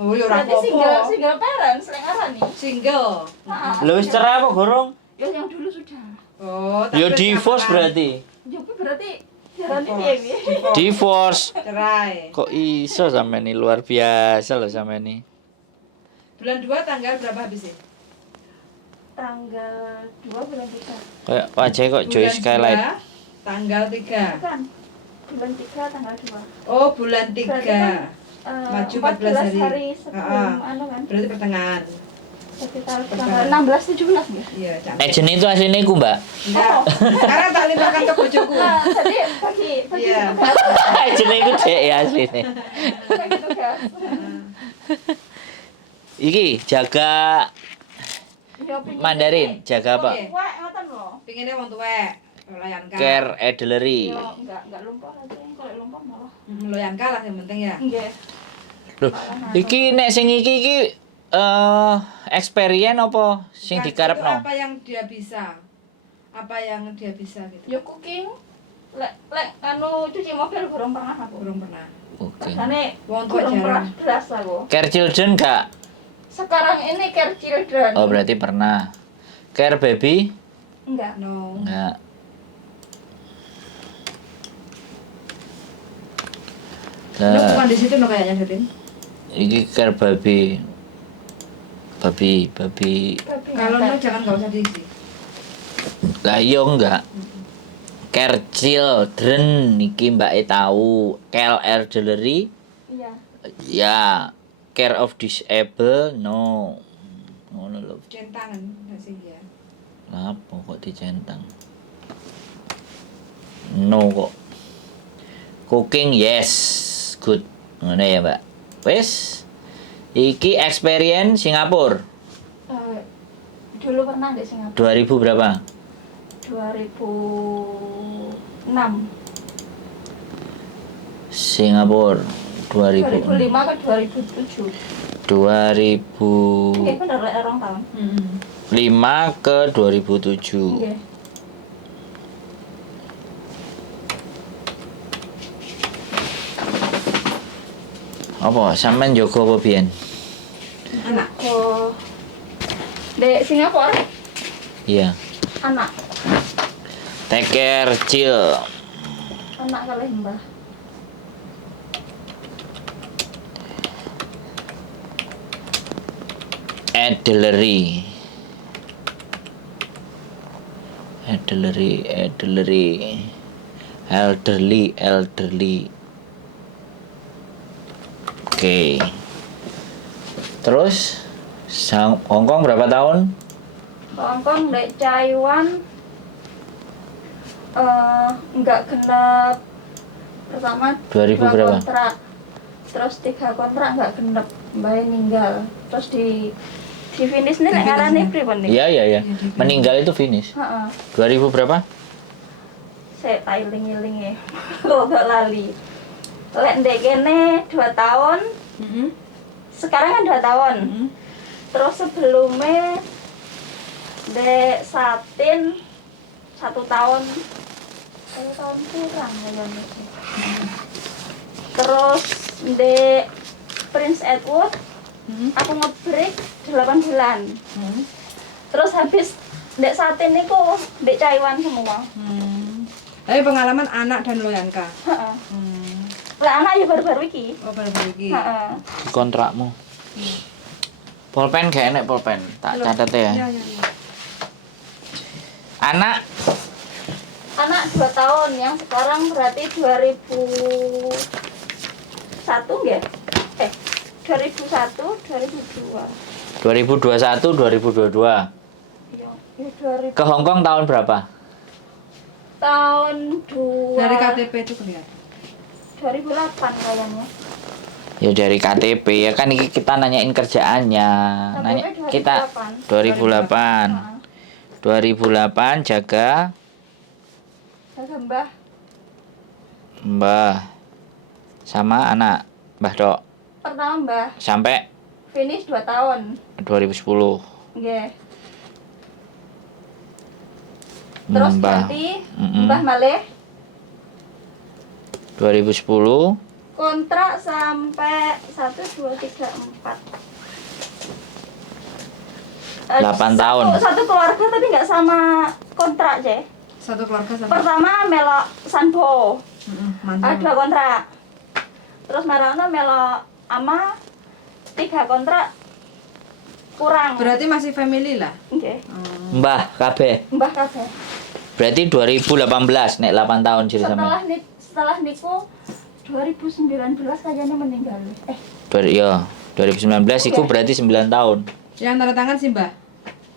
Oh ya ora apa-apa. Single parents lek arani. Single. Lho wis cerai apa gorong? Ya yang dulu sudah. Oh, Ya tapi divorce pacaran. berarti. Ya berarti jarane piye piye. Divorce. Cerai. Kok iso sampe ini luar biasa loh sampe ini. Bulan 2 tanggal berapa habisnya? Tanggal 2 bulan 3. Kayak wajah kok Joy Bulan Skylight. 2, tanggal 3. Bukan. Bulan 3 tanggal 2. Oh, bulan 3. Berarti kan, Maju 14 14 hari sebelum anu kan. Berarti pertengahan. Sekitar tanggal 16 17 ya. Iya, cantik. Agent itu aslinya ku mbak. Enggak. Sekarang tak limpahkan ke bojoku. Nah, jadi bagi Iya. tugas. Agent itu dek ya aslinya. Bagi tugas. Iki jaga Ya, pingin Mandarin, jaga apa? Oke. Wah, ngoten lho. Pinginnya wong tuwek. Loyanka. Care Adelery. Yo enggak lumpur aja. Kalau lumpur malah. Loyanka lah yang penting ya. Nggih. Loh, iki nek sing iki experience apa sing Nah, dikarepno? itu apa yang dia bisa? Apa yang dia bisa gitu? Yo cooking. Lek anu cuci mobil belum pernah aku. Belum pernah. Oke. Ane Wong tua belum pernah jarang. belas aku. Care Children gak? Sekarang ini care children. Oh, berarti pernah. Care Baby? Enggak. No. Enggak. Lo Lah, bukan di situ no kayaknya, Jodin. iki Care Baby. Babi. Kalau no jangan enggak usah diisi. Lah iya enggak. Care Children iki Mbak tahu. Care Elderly? Iya. Ya. Care of Disabled? No. Ngono lho. Centangan masih ya. Lah apa kok dicentang? No kok. Cooking yes. Good. Ngono ya, Mbak. Wes. Iki experience Singapura. Dulu pernah di Singapura. 2000 berapa? 2006. Singapura 2000. 2005 ke 2007. 2005 Nggih bener lek orang tahun. ke 2007. Nggih. Apa sampean jogo apa biyen? Anak. Oh. Di Singapura Iya. anak Take care chill. kali Mbah. Adelery. Elderly. Oke. Terus Hongkong berapa tahun? Hongkong di Taiwan enggak genep pertama 2000 dua berapa? kontrak, terus 3 kontrak enggak genep, mbak ninggal, terus di finish nih nek ngarane pripun nih? Iya. Meninggal itu finish. Heeh. 2000 berapa? Saya tailing-iling ya. Rada lali. Lek ndek kene 2 tahun, sekarang kan 2 tahun. Terus sebelumnya dek Satin 1 tahun. 1 tahun kurang kayaknya sih. Terus dek Prince Edward aku nge-break 8 bulan. Terus habis dek Satin niku dek Taiwan semua. Tapi pengalaman anak dan Loyanka. Heeh. Lah anak ya baru-baru iki. Oh, baru-baru iki. Heeh. Kontrakmu. Pulpen gak enek pulpen. Tak catet ya. Iya. Anak Anak 2 tahun yang sekarang berarti 2001 nggak? 2001, 2002. 2021 2022. Iya, 2000. Ke Hongkong tahun berapa? Tahun 2 Dari KTP itu kelihatan. 2008 kayaknya. Ya dari KTP ya kan ini kita nanyain kerjaannya. Nanya kita 2008. 2008 jaga Mbah. Mbah sama anak Mbah Dok Pertama Mbah sampai finish 2 tahun. 2010. Nggih. Terus Mbah ganti Mbah malih 2010 kontrak sampai 1 1, 2, 3, 4. 8 tahun. Satu keluarga tapi nggak sama kontrak, Je. Satu keluarga sama. Pertama melok Sanbo. Mantap. Ada 2 kontrak. Terus Marono melok ama 3 kontrak kurang. Berarti masih family lah. Nggih. Mbah kabeh. Mbah kabeh. Berarti 2018 nek 8 tahun jadi sama. Setelah niku 2019 kayaknya meninggal. 2019 itu berarti 9 tahun. Yang tanda tangan sih, Mbah.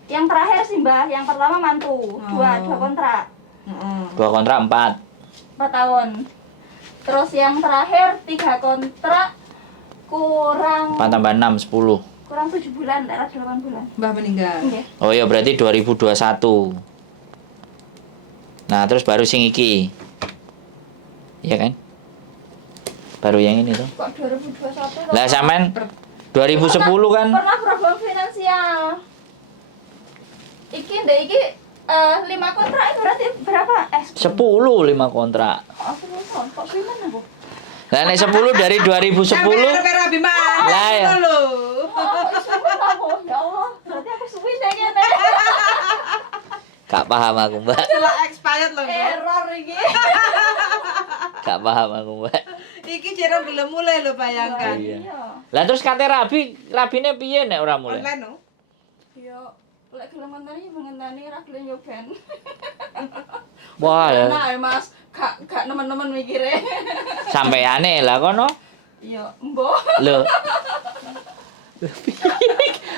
Yang terakhir sih Mbah, yang pertama mantu, 2 kontrak. 2 kontrak 4. 4 tahun. Terus yang terakhir 3 kontrak kurang 4 tambah 6 10. kurang 7 bulan, daerah 8 bulan. Mbah meninggal. Nggih. Oh iya berarti 2021. Nah, terus baru sing iki. Iya kan? Baru yang ini tuh. Kok 2021? Lah sampean 2010 kan? Pernah problem finansial. Iki 5 kontrak itu berarti berapa? 10 5 kontrak. Aku tahun kok suwiman aku. Lah nek 10 dari 2010. Pera Bima. Lah ya. Suwiman aku. Ya Allah, berarti aku suwi deh ngene. Gak paham aku, Mbak. Setelah expired loh. Error iki. Gak paham aku, Mbak. Iki jarang belum mulai lo bayangkan. Iya. Lah terus kate rabine piye nek ora mulai? Online no? Yo, lek gelem ngenteni ra gelem yo ben. Wah, ya. Nah, Mas, gak nemen-nemen mikire. Sampeyane lah kono. Yo, mbok. Lho.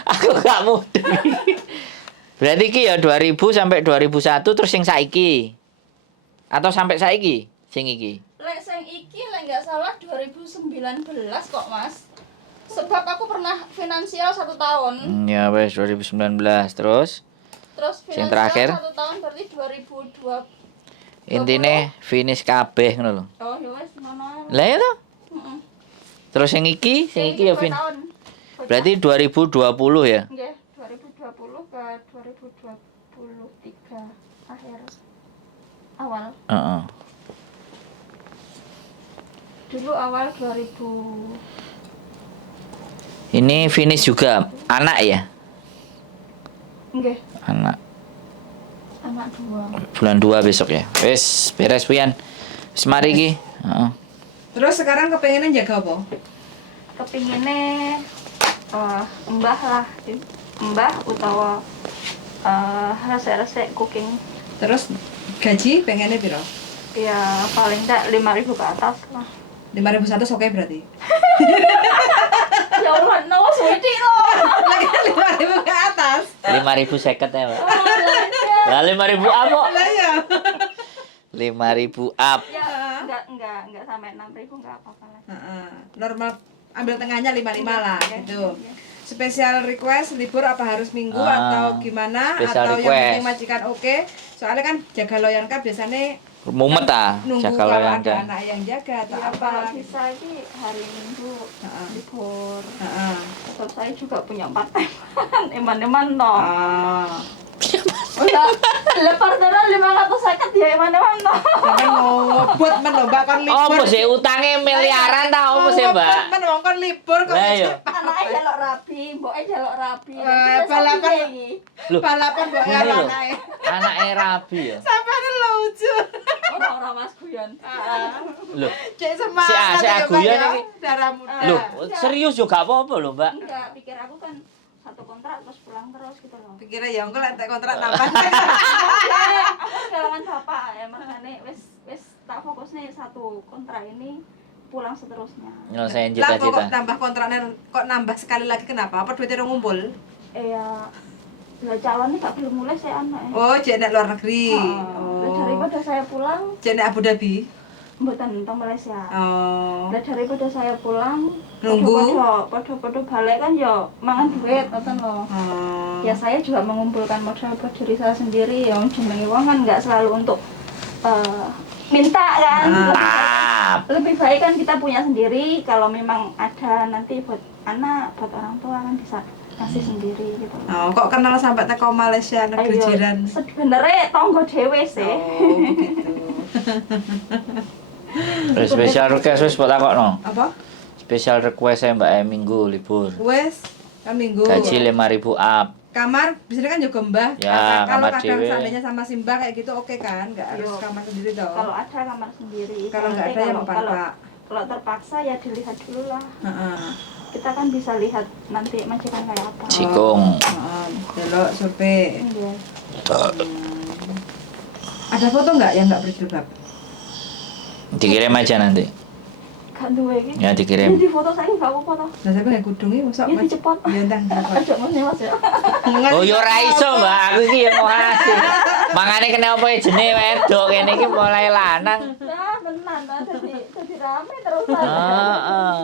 Aku gak mudeng. Berarti iki ya 2000 sampai 2001 terus sing saiki. Atau sampai saiki sing iki. Lek sing iki lek enggak salah 2019 kok, Mas. Sebab aku pernah finansial 1 tahun. Ya wes 2019 terus Terus sing finansial terakhir? 1 tahun berarti 2020. intine finish kabeh ngono lho. Oh, ya wes ngono. Lah ya to? Heeh. Terus sing iki ya 2 fin. tahun. Berarti 2020 ya. Nggih, 2020 ke 2023 akhir. Awal. Heeh. Dulu awal 2000. Ini finish juga anak ya? Nggih, Anak anak 2. bulan 2 besok ya. Wes beres pian. Wis mari iki. Heeh. Terus sekarang kepengennya jaga apa? Kepingine mbah lah, mbah utawa resek-resek cooking. Terus gaji pengennya piro? Ya paling tak 5.000 ke atas lah. 5.100 oke berarti. Ya Allah, no suci loh. Lagi 5.000 ke atas. 5.050 ya, Pak. Lah 5.000 up kok. Lah ya. 5.000 up. Ya enggak sampai 6.000 enggak apa-apa lah. Heeh. Normal ambil tengahnya 55 lah Iya, gitu. iya. Spesial request libur apa harus minggu atau gimana spesial atau yang request. penting majikan oke. Soalnya kan jaga loyan kan biasanya Mumet ah, nunggu jaga kalau loyan ada kan. anak yang jaga atau Ya, apa. kalau bisa ini hari Minggu libur. Heeh. Sebab saya juga punya part time. Eman-eman toh. Ah. Udah, partneran 550 ya eman-eman toh. Sampeyan mau buat melomba kon libur. Oh, sih utangnya miliaran ta opo sih, Mbak? Men wong kon libur kok. Lah iya. Anaknya jaluk rabi, mboknya jaluk rabi. Balapan. Loh, Balapan mbok ini karo lho. anake. Anake rabi ya. Sampeyan lucu. Orang Mas Guyon. Loh, Cek semangat. Si ya, Pak, Aguyan ya. iki. Darah muda. loh, serius yo gak apa-apa lho, Mbak. Enggak, pikir aku kan satu kontrak terus pulang terus gitu loh. Pikirnya ya engko lek kontrak nambah. Aku galangan bapak ya makanya wis tak fokusnya satu kontrak ini pulang seterusnya. Nyelesain Lah kok cita-cita. tambah kontraknya kok nambah sekali lagi kenapa? Apa duitnya udah ngumpul? Ya lah calonnya gak belum mulai saya anak ya. Oh, jadi nek luar negeri. Lah daripada saya pulang Jadi Abu Dhabi. mboten teng Malaysia. Oh. Lah daripada saya pulang Nunggu. podo-podo balik kan ya mangan duit ngoten loh. Oh. Ya saya juga mengumpulkan modal buat diri saya sendiri yang jenenge wong kan nggak selalu untuk minta kan. Tap. Lebih baik kan kita punya sendiri, kalau memang ada nanti buat anak, buat orang tua kan bisa kasih sendiri gitu. Oh, kok kenal sampai teko Malaysia negeri jiran? Sebenarnya tonggo dhewe sih. Oh, begitu. Spesial request wis tak takokno. Apa? Special request saya Mbak minggu libur. Wes, kan minggu. Gaji 5.000 up. Kamar bisa kan juga Mbah. Ya, Kalau kamar kadang dewe. seandainya sama Simba kayak gitu oke kan, nggak harus Yo. kamar sendiri toh. Kalau ada kamar sendiri. Kalau nggak Nanti ada yang kalau Pak. kalau terpaksa ya dilihat dulu lah. Heeh. Kita kan bisa lihat nanti majikan kayak apa. Cikung. Heeh, delok survei. Iya. Ada foto nggak yang nggak berjilbab? Dikirim aja nanti. Gak duwe iki. Ya dikirim. Jadi foto saya nggak apa-apa toh. Nah, saya nggak kudung iki mosok. Ya dicepot. Ya entah dicepot. Ada masnya Mas ya. Oh yo ora iso, Mbak. Aku iki ya mau hasil. Mangane kenapa jenenge wedok kene iki mulai lanang. Nah, tenan ta jadi rame terus. Heeh.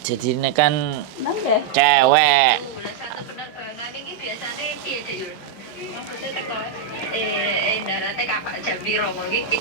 Jadi ini kan Nang nggih. cewek. Bulan satu penerbangan ini biasanya piye Cek Yul? Maksudnya teko daratnya Kakak Jambi Romo iki